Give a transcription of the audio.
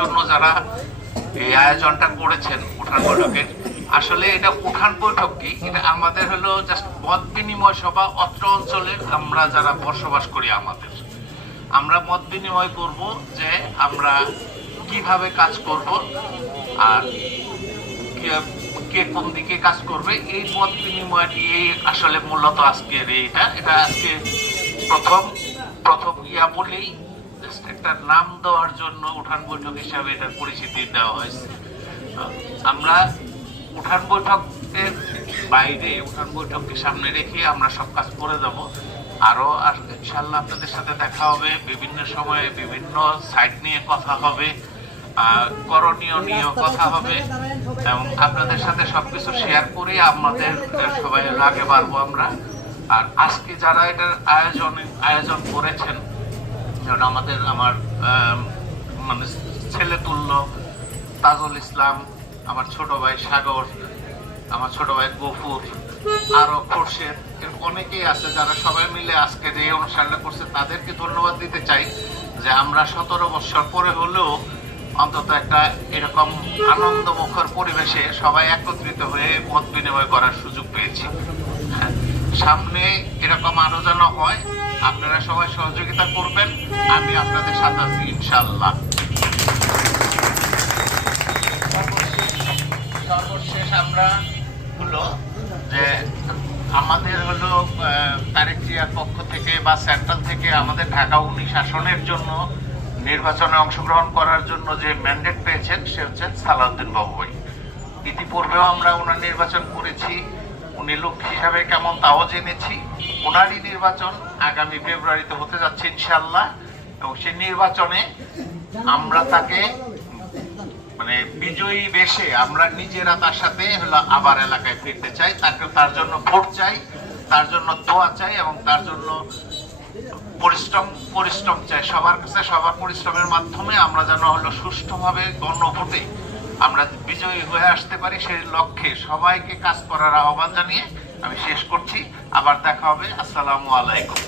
জন্য যারা এই আয়োজনটা করেছেন উঠান বৈঠকের, আসলে এটা উঠান বৈঠক কি, এটা আমাদের হলো জাস্ট মত বিনিময় সভা। অত্র অঞ্চলে আমরা যারা বসবাস করি আমরা মত বিনিময় করব যে আমরা কিভাবে কাজ করব আর কে কোন দিকে কাজ করবে, এই মত বিনিময় নিয়ে আসলে মূলত আজকের এটা আজকে প্রথম বলেই একটা নাম দেওয়ার জন্য উঠান বৈঠক হিসাবে এটার পরিচিতি দেওয়া হয়েছে। আমরা উঠান বৈঠকের বাইরে উঠান বৈঠককে সামনে রেখে আমরা সব কাজ করে যাব। আরো ইনশাল্লাহ আপনাদের সাথে দেখা হবে, বিভিন্ন সময়ে বিভিন্ন সাইট নিয়ে কথা হবে, করণীয় নিয়ে কথা হবে এবং আপনাদের সাথে সবকিছু শেয়ার করে আমাদের সবাই আগে বাড়বো আমরা। আর আজকে যারা এটার আয়োজন করেছেন, যেমন আমার মানে ছেলে তুল্য তাজুল ইসলাম, আমার ছোট ভাই সাগর, আমার ছোট ভাই গফুর, আরো খোরশেদ, অনেকেই আছে যারা সবাই মিলে আজকে যে অনুষ্ঠানটা করছে, তাদেরকে ধন্যবাদ দিতে চাই যে আমরা 17 বছর পরে হলেও অন্তত একটা এরকম আনন্দমুখর পরিবেশে সবাই একত্রিত হয়ে মত বিনিময় করার সুযোগ পেয়েছি। সামনে এরকম আরো যেন হয়, আপনারা সবাই সহযোগিতা করবেন, আমি আপনাদের সাথে আছি ইনশাআল্লাহ। সর্বশেষ আমরা হলো যে আমাদের হলো তারেক জিয়ার পক্ষ থেকে বা সেন্ট্রাল থেকে আমাদের ঢাকা 19 আসনের জন্য নির্বাচনে অংশগ্রহণ করার জন্য যে ম্যান্ডেট পেয়েছেন সে হচ্ছেন সালাউদ্দিন বাবু ভাই। ইতিপূর্বেও আমরা ওনার নির্বাচন করেছি, উনি লোক হিসাবে কেমন তাও জেনেছি। ওনারই নির্বাচন আগামী ফেব্রুয়ারিতে হতে যাচ্ছে ইনশাআল্লাহ, এবং সেই নির্বাচনে আমরা তাকে মানে বিজয়ী বেশে আমরা নিজেরা তার সাথে হলো আবার এলাকায় ফিরতে চাই, তার জন্য ভোট চাই, তার জন্য দোয়া চাই এবং তার জন্য পরিশ্রম চাই সবার কাছে। সবার পরিশ্রমের মাধ্যমে আমরা যেন হলো সুষ্ঠুভাবে গণভোটে আমরা বিজয়ী হয়ে আসতে পারি, সেই লক্ষ্যে সবাইকে কাজ করার আহ্বান জানিয়ে আমি শেষ করছি। আবার দেখা হবে। আসসালামু আলাইকুম।